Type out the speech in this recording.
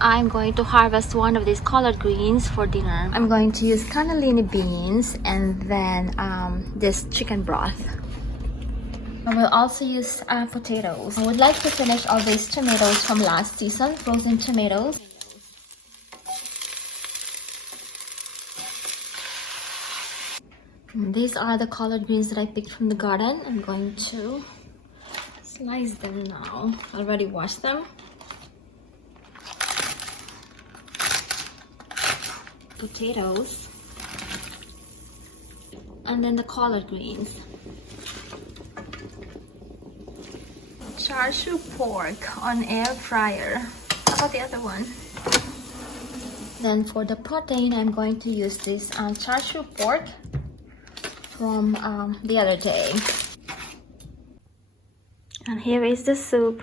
I'm going to harvest one of these collard greens for dinner. I'm going to use cannellini beans and then this chicken broth. I will also use potatoes. I would like to finish all these tomatoes from last season, frozen tomatoes. And these are the collard greens that I picked from the garden. I'm going to slice them now. I already washed them. Potatoes. And then the collard greens. Char pork on air fryer. How about the other one? Then for the protein, I'm going to use this char pork from the other day. And here is the soup.